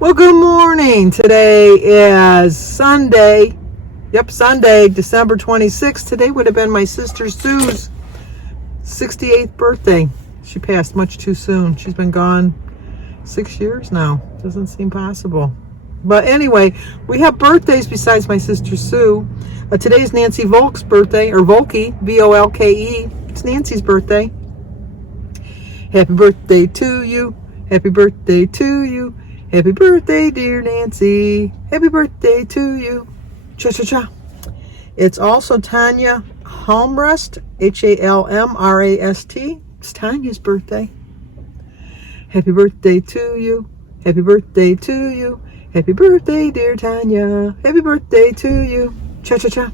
Well, good morning. Today is Sunday. Yep, Sunday, December 26th. Today would have been my sister Sue's 68th birthday. She passed much too soon. She's been gone 6 years now. Doesn't seem possible. But anyway, we have birthdays besides my sister Sue. Today's Nancy Volk's birthday, or Volke, V-O-L-K-E. It's Nancy's birthday. Happy birthday to you. Happy birthday to you. Happy birthday, dear Nancy. Happy birthday to you. Cha-cha-cha. It's also Tanya Halmrest, H-A-L-M-R-A-S-T. It's Tanya's birthday. Happy birthday to you. Happy birthday to you. Happy birthday, dear Tanya. Happy birthday to you. Cha-cha-cha.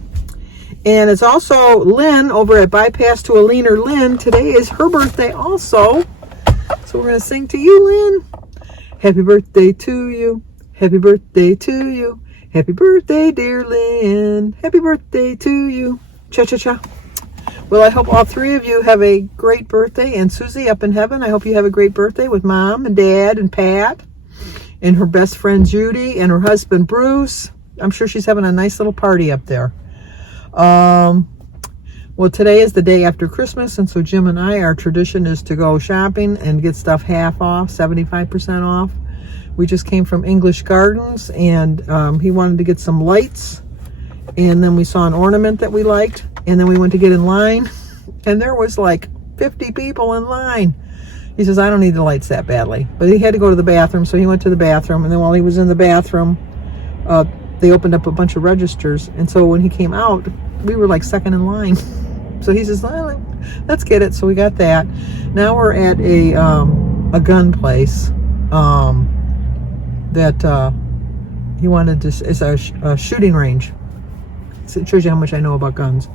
And it's also Lynn over at Bypass to a Leaner Lynn. Today is her birthday also. So we're going to sing to you, Lynn. Happy birthday to you. Happy birthday to you. Happy birthday, dear Lynn. Happy birthday to you. Cha-cha-cha. Well, I hope all three of you have a great birthday. And Susie up in heaven, I hope you have a great birthday with Mom and Dad and Pat and her best friend Judy and her husband Bruce. I'm sure she's having a nice little party up there. Well, today is the day after Christmas, and so Jim and I, our tradition is to go shopping and get stuff half off, 75% off. We just came from English Gardens, and he wanted to get some lights, and then we saw an ornament that we liked, and then we went to get in line, and there was like 50 people in line. He says, I don't need the lights that badly, but he had to go to the bathroom, so he went to the bathroom, and then while he was in the bathroom, they opened up a bunch of registers, and so when he came out, we were like second in line. So he says, well, let's get it. So we got that. Now we're at a gun place that he wanted to. It's a shooting range. So it shows you how much I know about guns.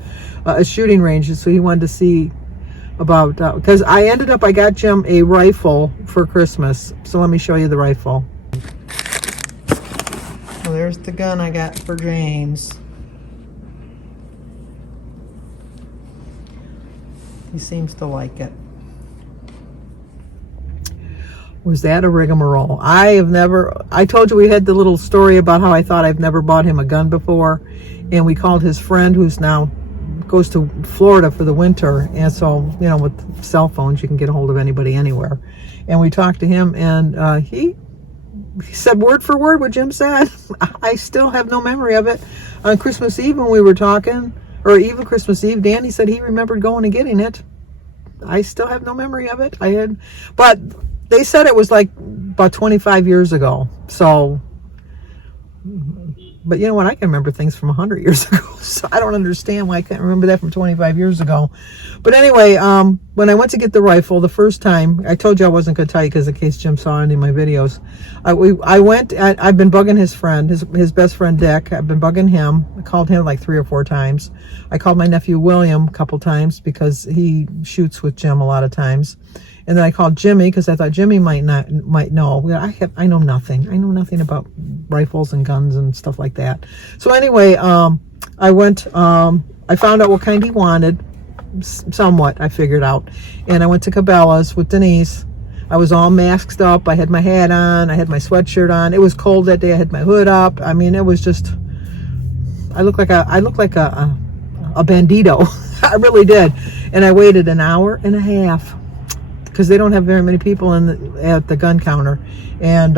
A shooting range. So he wanted to see about because I got Jim a rifle for Christmas. So let me show you the rifle. Well, there's the gun I got for James. He seems to like it. Was that a rigmarole? I told you we had the little story about how I thought I've never bought him a gun before. And we called his friend who's now goes to Florida for the winter. And so, you know, with cell phones, you can get a hold of anybody anywhere. And we talked to him, and he said word for word what Jim said. I still have no memory of it. On Christmas Eve when we were talking, or even Christmas Eve, Danny said he remembered going and getting it. I still have no memory of it. But they said it was like about 25 years ago. So, but you know what? I can remember things from 100 years ago. So I don't understand why I can't remember that from 25 years ago. But anyway, when I went to get the rifle the first time, I told you I wasn't going to tell you because in case Jim saw any of my videos. I've been bugging his friend, his best friend Dick. I've been bugging him. I called him like 3 or 4 times. I called my nephew William a couple times because he shoots with Jim a lot of times. And then I called Jimmy because I thought Jimmy might know. I know nothing. I know nothing about rifles and guns and stuff like that. So anyway, I found out what kind he wanted. Somewhat, I figured out. And I went to Cabela's with Denise. I was all masked up. I had my hat on. I had my sweatshirt on. It was cold that day. I had my hood up. I mean, it was just. I looked like a bandito. I really did. And I waited an hour and a half because they don't have very many people at the gun counter. And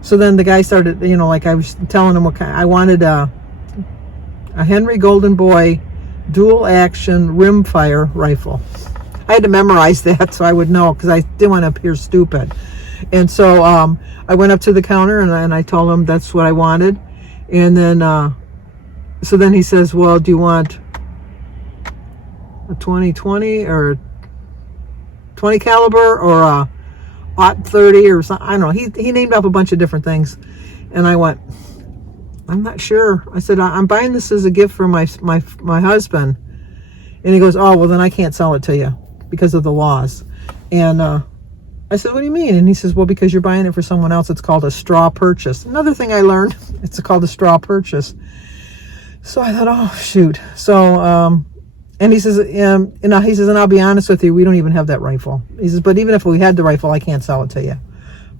so then the guy started. You know, like I was telling him what kind. I wanted a Henry Golden Boy dual action rimfire rifle. I had to memorize that so I would know because I didn't want to appear stupid. And so I went up to the counter and I told him that's what I wanted. And then so then he says, well, do you want a 2020 or 20 caliber or a Ot 30 or something? I don't know. He named off a bunch of different things. And I went, I'm not sure. I said, I'm buying this as a gift for my husband. And he goes, oh, well, then I can't sell it to you because of the laws. And I said, what do you mean? And he says, well, because you're buying it for someone else. It's called a straw purchase. Another thing I learned, it's called a straw purchase. So I thought, oh, shoot. So, and he says, and I'll be honest with you, we don't even have that rifle. He says, but even if we had the rifle, I can't sell it to you.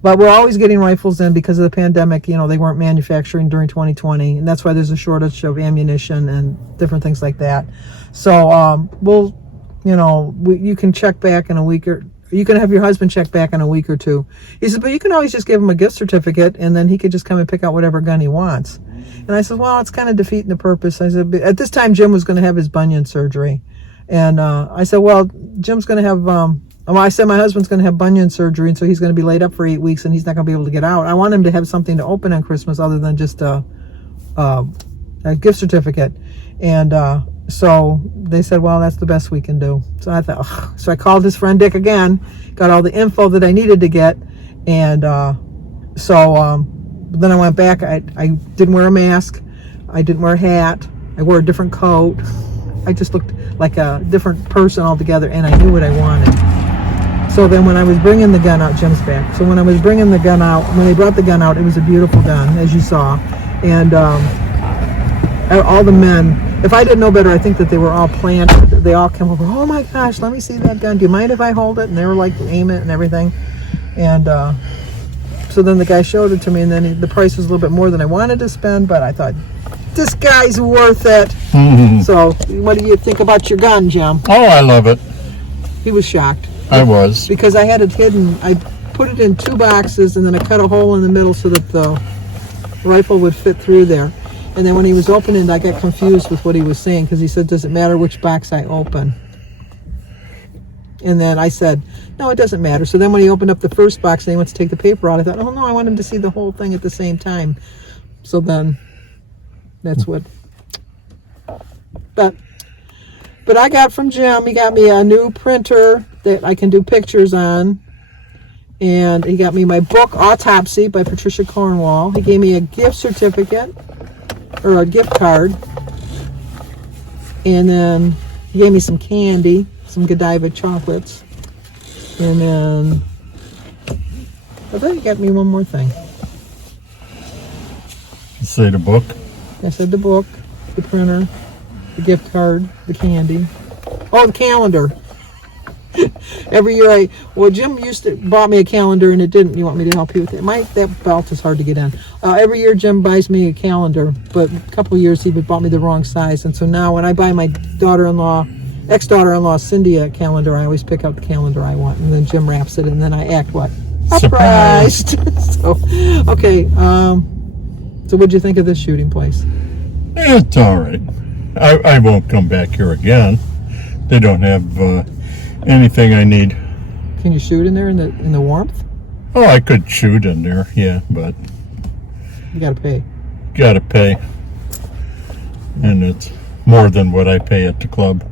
But we're always getting rifles in because of the pandemic. You know, they weren't manufacturing during 2020, and that's why there's a shortage of ammunition and different things like that. So we'll, you know, you can check back in a week, or you can have your husband check back in a week or two. He said, but you can always just give him a gift certificate, and then he could just come and pick out whatever gun he wants. And I said, well, it's kind of defeating the purpose. I said, at this time, Jim was going to have his bunion surgery. And I said, well, Jim's going to have, I said my husband's going to have bunion surgery, and so he's going to be laid up for 8 weeks, and he's not going to be able to get out. I want him to have something to open on Christmas other than just a gift certificate. And so they said, well, that's the best we can do. So I thought, ugh. So I called his friend Dick again, got all the info that I needed to get, and then I went back. I didn't wear a mask. I didn't wear a hat. I wore a different coat. I just looked like a different person altogether, and I knew what I wanted. So then when I was bringing the gun out, Jim's back. So when I was bringing the gun out, when they brought the gun out, it was a beautiful gun, as you saw. And all the men, if I didn't know better, I think that they were all planted. They all came over, oh my gosh, let me see that gun. Do you mind if I hold it? And they were like, aim it and everything. And so then the guy showed it to me, and then the price was a little bit more than I wanted to spend, but I thought, this guy's worth it. Mm-hmm. So what do you think about your gun, Jim? Oh, I love it. He was shocked. I was. Because I had it hidden. I put it in 2 boxes, and then I cut a hole in the middle so that the rifle would fit through there. And then when he was opening, I got confused with what he was saying, because he said, does it matter which box I open? And then I said, no, it doesn't matter. So then when he opened up the first box and he went to take the paper out, I thought, oh no, I want him to see the whole thing at the same time. So then that's what. But I got from Jim, he got me a new printer that I can do pictures on. And he got me my book, Autopsy, by Patricia Cornwall. He gave me a gift certificate, or a gift card. And then he gave me some candy, some Godiva chocolates. And then I thought he got me one more thing. You say the book? I said the book, the printer, the gift card, the candy. Oh, the calendar. Every year Jim bought me a calendar, and it didn't. You want me to help you with it? That belt is hard to get in. Every year Jim buys me a calendar, but a couple of years he bought me the wrong size. And so now when I buy my ex-daughter-in-law Cindy a calendar, I always pick out the calendar I want, and then Jim wraps it, and then I act what? Surprised. So, okay. So what'd you think of this shooting place? It's all right. I won't come back here again. They don't have anything I need. Can you shoot in there in the warmth? Oh, I could shoot in there, yeah, but you gotta pay. Gotta pay, and it's more than what I pay at the club.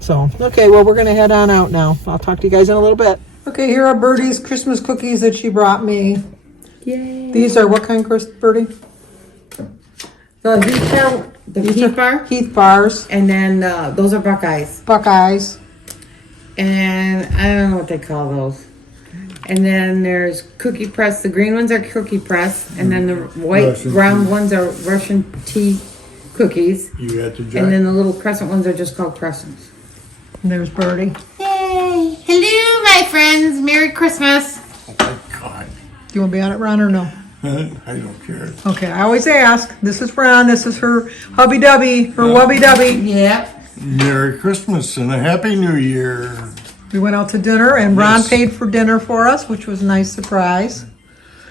So, okay, well, we're gonna head on out now. I'll talk to you guys in a little bit. Okay, here are Birdie's Christmas cookies that she brought me. Yay! These are what kind, Birdie? The Heath Bar. Heath bars. And then those are Buckeyes. Buckeyes. And I don't know what they call those. And then there's Cookie Press. The green ones are Cookie Press. And then the white Russian round tea. ones are Russian tea cookies. You got the And jack. then the little crescent ones are just called crescents. And there's Birdie. Yay! Hello, my friends. Merry Christmas. Oh, God. Do you want to be on it, Ron, or no? I don't care. Okay, I always ask. This is Ron. This is her hubby-dubby, her wubby-dubby. Yep. Merry Christmas and a Happy New Year. We went out to dinner, and Ron Yes. paid for dinner for us, which was a nice surprise.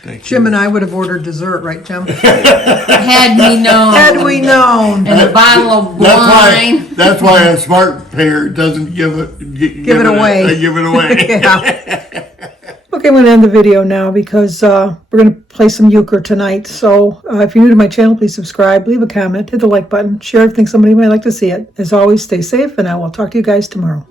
Thank Jim you. and I would have ordered dessert, right, Jim? Had me known. Had we known. And a bottle of wine. That's why a smart payer doesn't give it away. Give it away. Yeah. Okay, I'm going to end the video now because we're going to play some euchre tonight. So if you're new to my channel, please subscribe, leave a comment, hit the like button, share if you think somebody might like to see it. As always, stay safe, and I will talk to you guys tomorrow.